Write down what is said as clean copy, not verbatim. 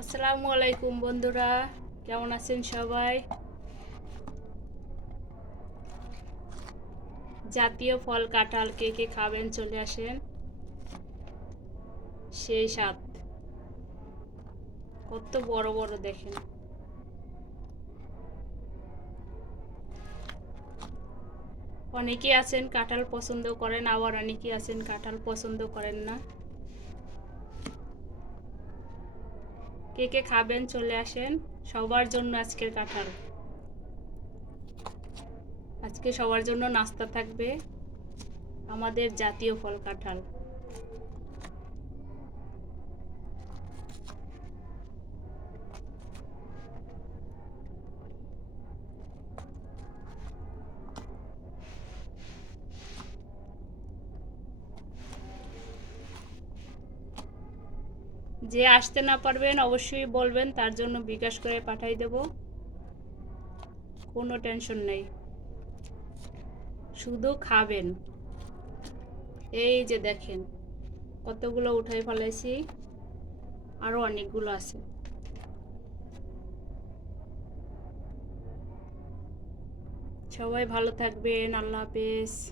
আসসালামু আলাইকুম বন্ধুরা, কেমন আছেন সবাই? জাতীয় ফল কাঁঠাল কে কে খাবেন চলে আসেন। সেই স্বাদ, কত বড় বড় দেখেন। অনেকেই আছেন কাঁঠাল পছন্দ করেন, আবার অনেকেই আছেন কাঁঠাল পছন্দ করেন না। কে কে খাবেন চলে আসেন। সবার জন্য আজকের কাঁঠাল, আজকে সবার জন্য নাস্তা থাকবে আমাদের জাতীয় ফল কাঁঠাল। যে আসতে না পারবেন অবশ্যই বলবেন, তার জন্য বিকাশ করে পাঠাই দেব, কোনো টেনশন নেই, শুধু খাবেন। এই যে দেখেন কতগুলো উঠাই ফেলাইছি, আরো অনেকগুলো আছে। সবাই ভালো থাকবেন, আল্লাহ হাফেজ।